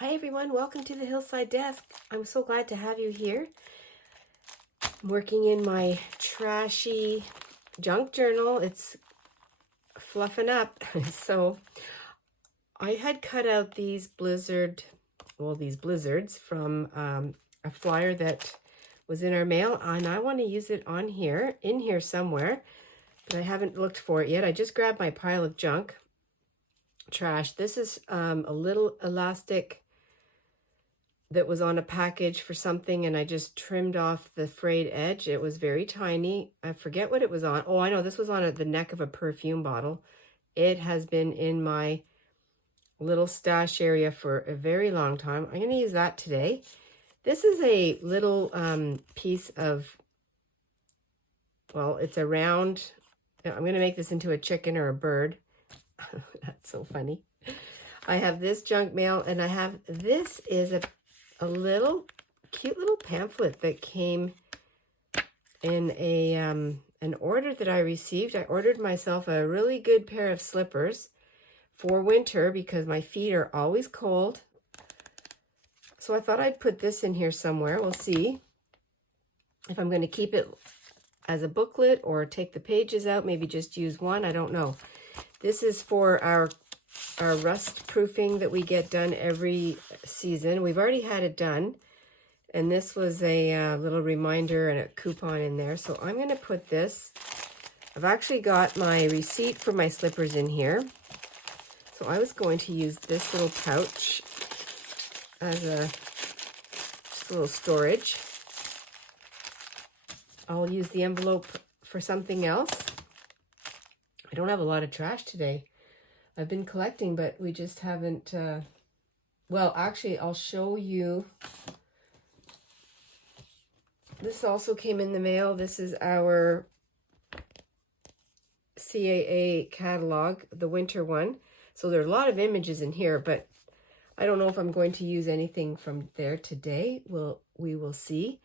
Hi everyone, welcome to the Hillside Desk. I'm so glad to have you here. I'm working in my trashy junk journal. It's fluffing up. So I had cut out these blizzards from a flyer that was in our mail, and I want to use it in here somewhere, but I haven't looked for it yet. I just grabbed my pile of junk trash. This is a little elastic that was on a package for something, and I just trimmed off the frayed edge. It was very tiny. I forget what it was on. Oh, I know, this was on the neck of a perfume bottle. It has been in my little stash area for a very long time. I'm going to use that today. This is a little piece of, well, it's a round. I'm going to make this into a chicken or a bird. That's so funny. I have this junk mail, and this is a little cute little pamphlet that came in an order that I received. I ordered myself a really good pair of slippers for winter because my feet are always cold. So I thought I'd put this in here somewhere. We'll see if I'm going to keep it as a booklet or take the pages out, maybe just use one. I don't know. This is for our rust proofing that we get done every season. We've already had it done, and this was a little reminder and a coupon in there. So I'm going to put this. I've actually got my receipt for my slippers in here. So I was going to use this little pouch as just a little storage. I'll use the envelope for something else. I don't have a lot of trash today. I've been collecting, but we just haven't, well, actually, I'll show you. This also came in the mail. This is our CAA catalog, the winter one. So there are a lot of images in here, but I don't know if I'm going to use anything from there today. We will see.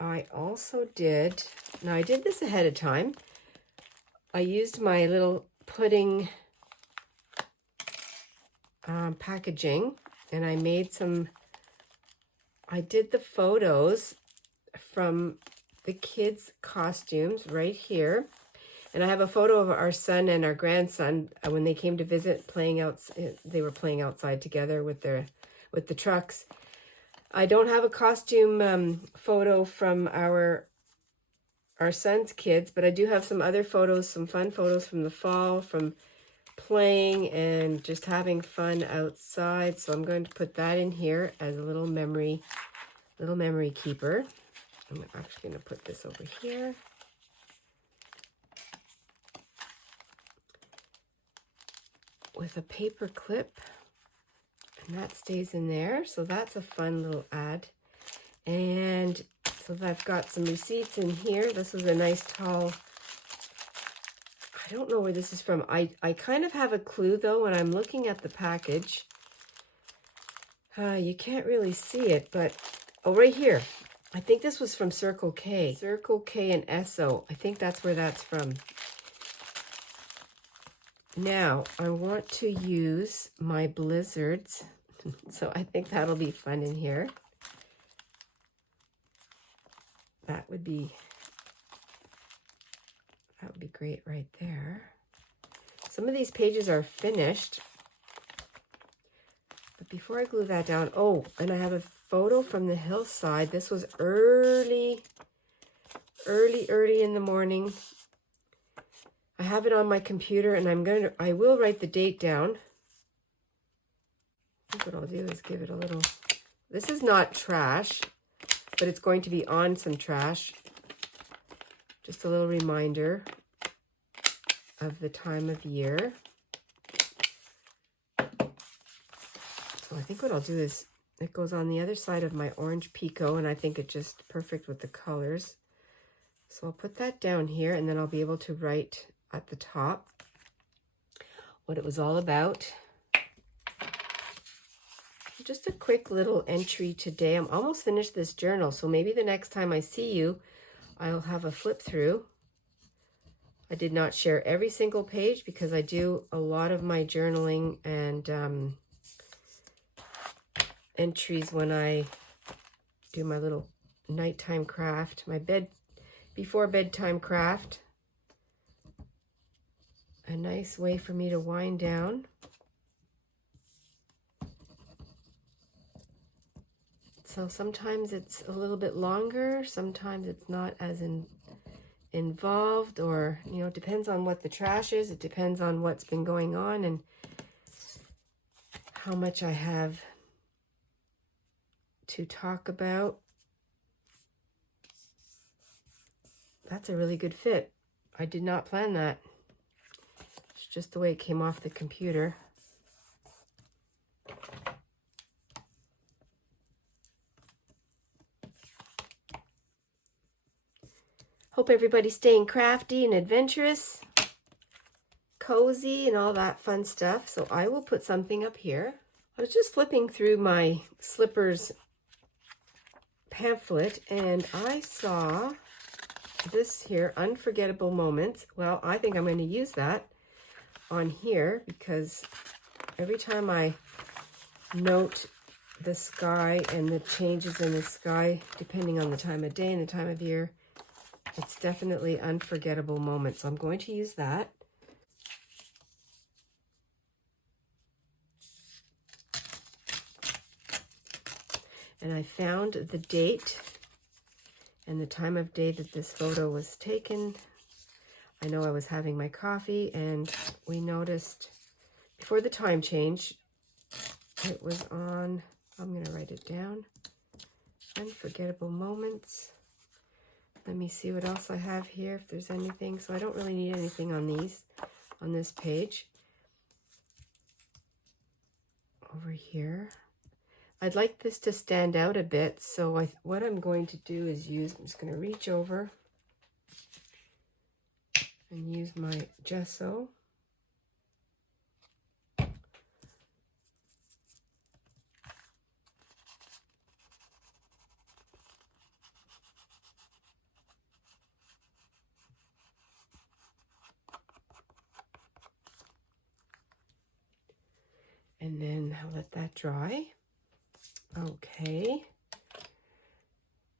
I also did, now I did this ahead of time. I used my little pudding packaging, and I made I did the photos from the kids' costumes right here. And I have a photo of our son and our grandson when they came to visit, they were playing outside together with the trucks. I don't have a costume photo from our son's kids, but I do have some other photos, some fun photos from the fall, from playing and just having fun outside. So I'm going to put that in here as a little memory keeper. I'm actually going to put this over here. With a paper clip, and that stays in there. So that's a fun little ad. And so I've got some receipts in here. This was a nice tall, I don't know where this is from. I kind of have a clue though when I'm looking at the package. You can't really see it, but oh, right here. I think this was from Circle K. Circle K and Esso. I think that's where that's from. Now, I want to use my blizzards. So I think that'll be fun in here. That would be great right there. Some of these pages are finished. But before I glue that down, oh, and I have a photo from the hillside. This was early in the morning. I have it on my computer, and I will write the date down. I think what I'll do is give it a little, this is not trash, but it's going to be on some trash. Just a little reminder of the time of year. So I think what I'll do is, it goes on the other side of my orange Pico, and I think it's just perfect with the colors. So I'll put that down here, and then I'll be able to write at the top what it was all about. Just a quick little entry today. I'm almost finished this journal, so maybe the next time I see you, I'll have a flip through. I did not share every single page because I do a lot of my journaling and entries when I do my little nighttime craft, my before bedtime craft. A nice way for me to wind down. So sometimes it's a little bit longer, sometimes it's not as involved, or, you know, it depends on what the trash is, it depends on what's been going on and how much I have to talk about. That's a really good fit. I did not plan that. It's just the way it came off the computer. Hope everybody's staying crafty and adventurous, cozy, and all that fun stuff. So I will put something up here. I was just flipping through my slippers pamphlet and I saw this here, Unforgettable Moments. Well, I think I'm going to use that on here because every time I note the sky and the changes in the sky, depending on the time of day and the time of year, it's definitely unforgettable moments. So I'm going to use that. And I found the date and the time of day that this photo was taken. I know I was having my coffee and we noticed before the time change, it was on, I'm going to write it down, Unforgettable Moments. Let me see what else I have here, if there's anything. So I don't really need anything on this page. Over here. I'd like this to stand out a bit, so what I'm going to do is I'm just going to reach over and use my gesso. And then I'll let that dry. Okay.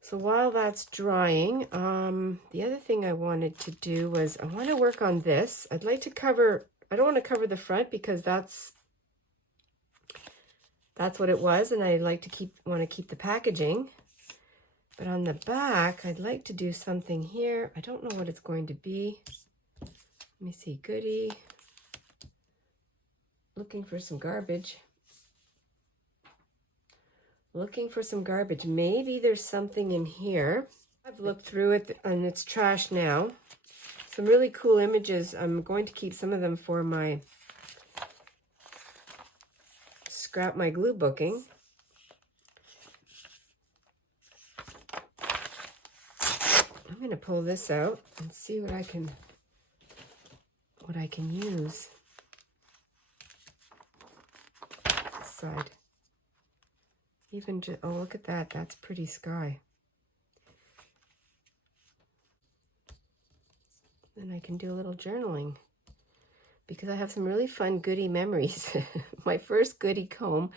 So while that's drying, the other thing I wanted to do was I want to work on this. I'd like to cover, I don't want to cover the front because that's what it was, and I want to keep the packaging. But on the back, I'd like to do something here. I don't know what it's going to be. Let me see, goodie. Looking for some garbage. Looking for some garbage. Maybe there's something in here. I've looked through it and it's trash now. Some really cool images. I'm going to keep some of them for my my glue booking. I'm going to pull this out and see what I can use. This side. Even just, oh, look at that. That's pretty sky. Then I can do a little journaling because I have some really fun goodie memories. My first goodie comb,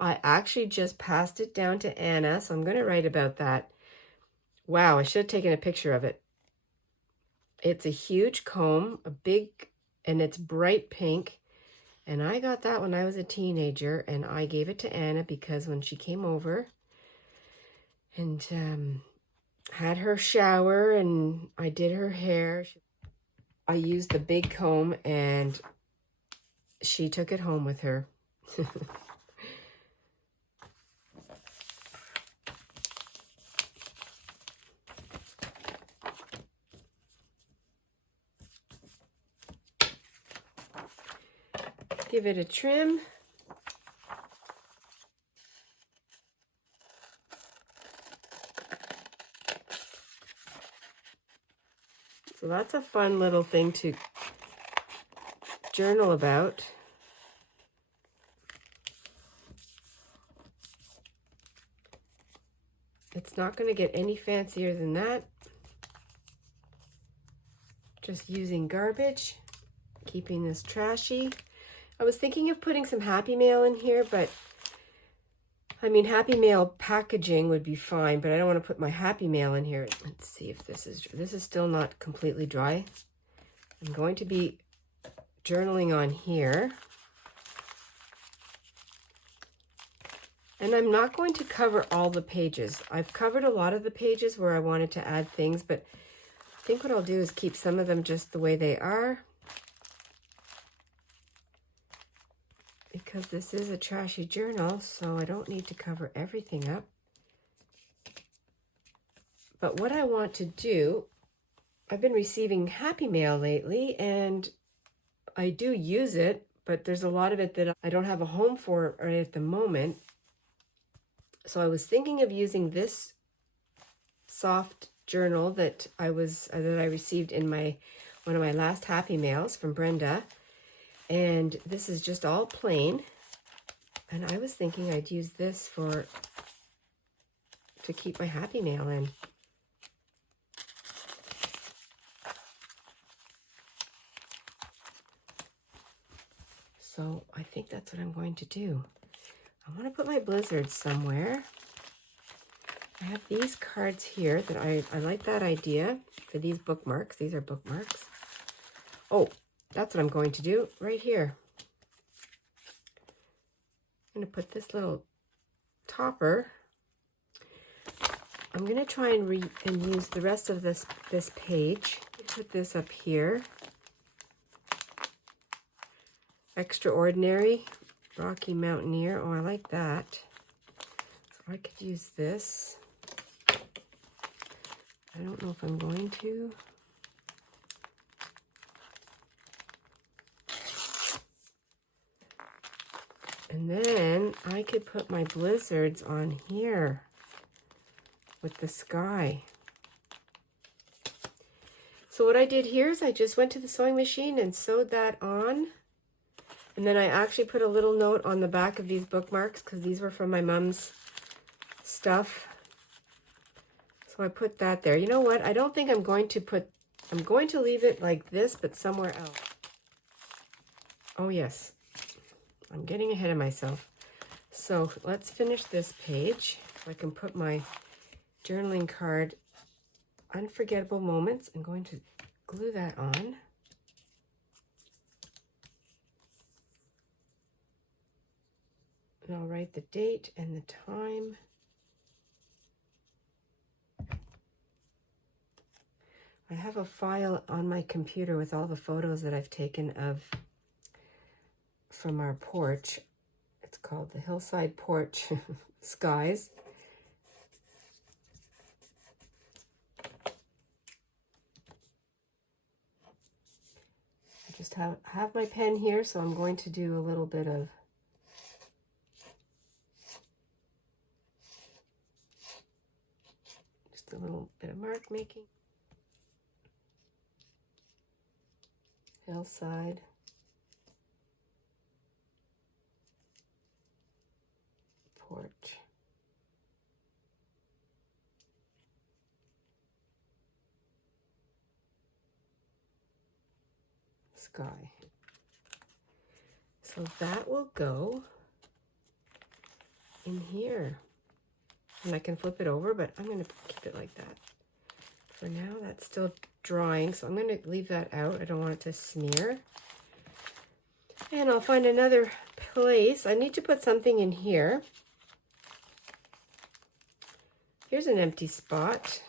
I actually just passed it down to Anna, so I'm going to write about that. Wow, I should have taken a picture of it. It's a huge comb, and it's bright pink. And I got that when I was a teenager, and I gave it to Anna because when she came over and had her shower and I did her hair, I used the big comb and she took it home with her. Give it a trim. So that's a fun little thing to journal about. It's not going to get any fancier than that. Just using garbage, keeping this trashy. I was thinking of putting some Happy Mail in here, but I mean, Happy Mail packaging would be fine, but I don't want to put my Happy Mail in here. Let's see if this is still not completely dry. I'm going to be journaling on here. And I'm not going to cover all the pages. I've covered a lot of the pages where I wanted to add things, but I think what I'll do is keep some of them just the way they are. Because this is a trashy journal, so I don't need to cover everything up. But what I want to do, I've been receiving Happy Mail lately, and I do use it, but there's a lot of it that I don't have a home for right at the moment. So I was thinking of using this soft journal that I received in one of my last Happy Mails from Brenda. And this is just all plain. And I was thinking I'd use this to keep my Happy Mail in. So I think that's what I'm going to do. I want to put my blizzards somewhere. I have these cards here that I like that idea for these bookmarks. These are bookmarks. Oh, that's what I'm going to do right here. I'm going to put this little topper. I'm going to try and use the rest of this page. Put this up here. Extraordinary Rocky Mountaineer. Oh, I like that. So I could use this. I don't know if I'm going to. And then I could put my blizzards on here with the sky. So what I did here is I just went to the sewing machine and sewed that on. And then I actually put a little note on the back of these bookmarks because these were from my mom's stuff. So I put that there. You know what? I don't think I'm going to leave it like this, but somewhere else. Oh yes, I'm getting ahead of myself. So let's finish this page. So I can put my journaling card, Unforgettable Moments. I'm going to glue that on. And I'll write the date and the time. I have a file on my computer with all the photos that I've taken from our porch. It's called the Hillside Porch Skies. I just have my pen here, so I'm going to do a little bit of a little bit of mark making. Hillside. Porch. Sky. So that will go in here. And I can flip it over, but I'm going to keep it like that. For now, that's still drying, so I'm going to leave that out. I don't want it to smear. And I'll find another place. I need to put something in here. Here's an empty spot.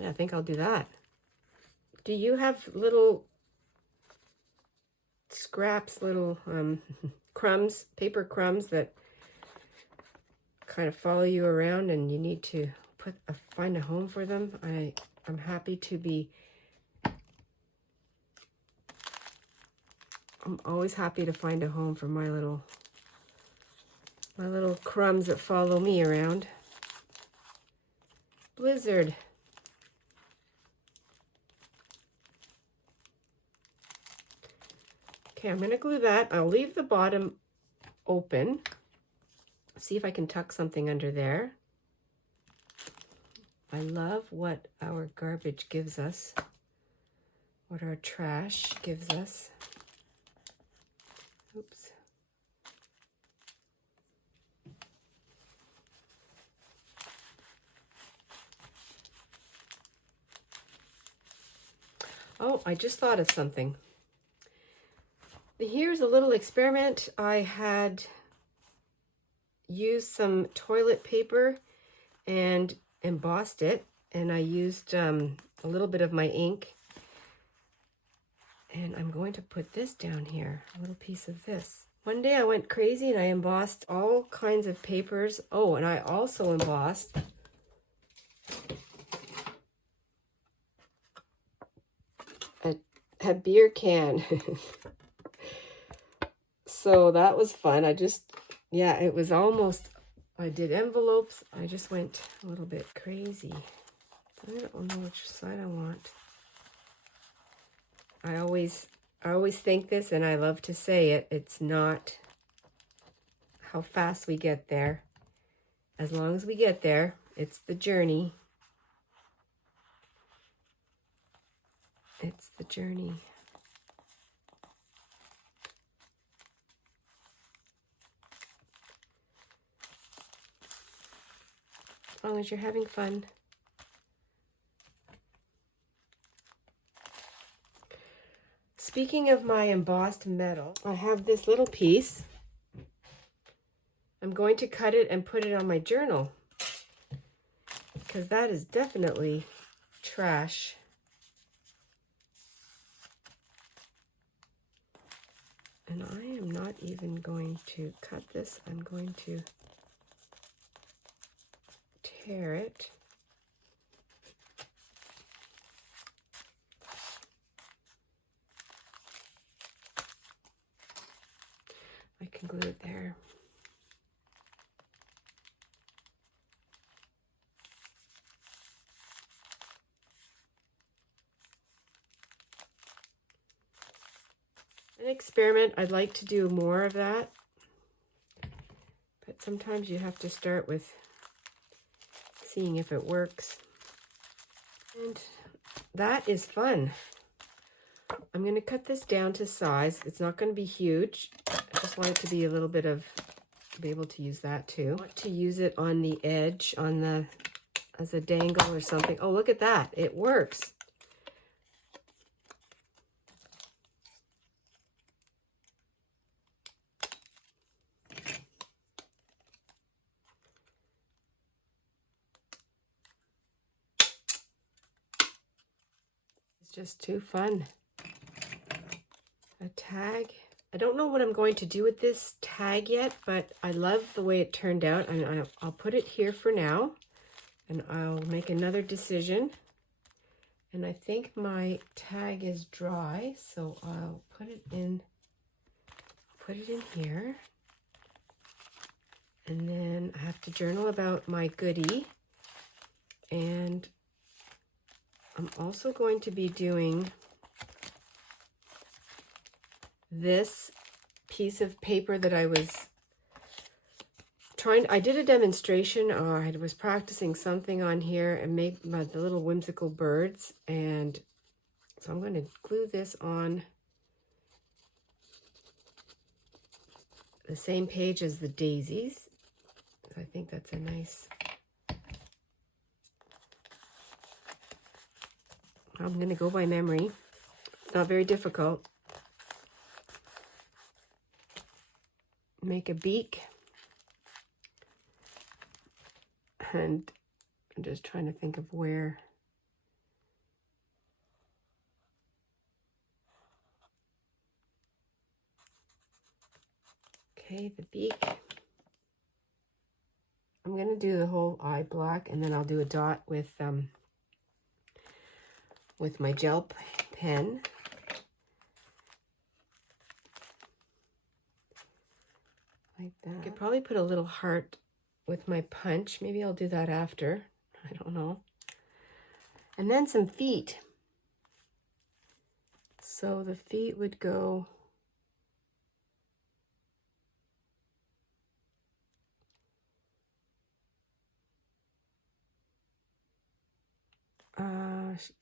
Yeah, I think I'll do that. Do you have little scraps, little crumbs, paper crumbs that kind of follow you around and you need to find a home for them? I'm happy to be, I'm always happy to find a home for my little crumbs that follow me around. Blizzard. Okay, I'm going to glue that. I'll leave the bottom open. See if I can tuck something under there. I love what our garbage gives us. what our trash gives us. Oops. Oh, I just thought of something. Here's a little experiment. I had used some toilet paper and embossed it, and I used a little bit of my ink, and I'm going to put this down here, a little piece of this. One day I went crazy and I embossed all kinds of papers. Oh, and I also embossed a beer can. So that was fun. Yeah, it was almost, I did envelopes. I just went a little bit crazy. I don't know which side I want. I always think this, and I love to say it. It's not how fast we get there. As long as we get there, it's the journey. It's the journey. As long as you're having fun. Speaking of my embossed metal, I have this little piece. I'm going to cut it and put it on my journal, because that is definitely trash. And I am not even going to cut this. I'm going to tear it. I can glue it there. An experiment, I'd like to do more of that, but sometimes you have to start with seeing if it works. And that is fun. I'm going to cut this down to size. It's not going to be huge. I just want it to be a little bit of, be able to use that too. I want to use it on the edge, as a dangle or something. Oh, look at that. It works. It's just too fun. A tag. I don't know what I'm going to do with this tag yet, but I love the way it turned out, and I'll put it here for now, and I'll make another decision. And I think my tag is dry, so I'll put it in here. And then I have to journal about my goodie. And I'm also going to be doing this piece of paper that I was I did a demonstration, or I was practicing something on here and made the little whimsical birds. And so I'm going to glue this on the same page as the daisies. So I think that's a nice, I'm going to go by memory. It's not very difficult. Make a beak. And I'm just trying to think of where. Okay, the beak. I'm going to do the whole eye black, and then I'll do a dot with my gel pen. Like that. I could probably put a little heart with my punch. Maybe I'll do that after. I don't know. And then some feet. So the feet would go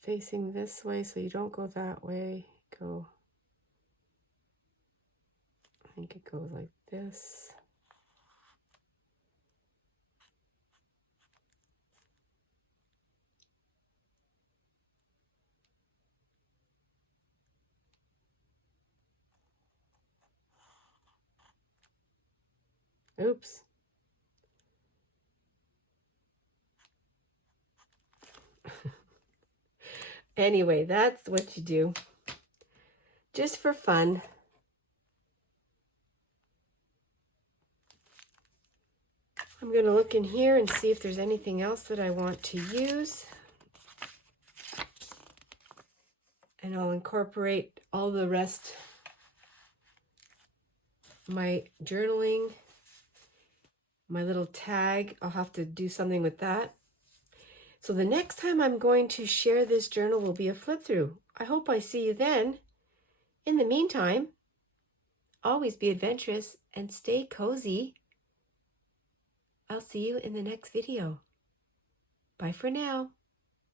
facing this way, so you don't go that way. Go, I think it goes like this. Oops. Anyway, that's what you do. Just for fun. I'm going to look in here and see if there's anything else that I want to use. And I'll incorporate all the rest, my journaling, my little tag. I'll have to do something with that. So the next time I'm going to share this journal will be a flip through. I hope I see you then. In the meantime, always be adventurous and stay cozy. I'll see you in the next video. Bye for now.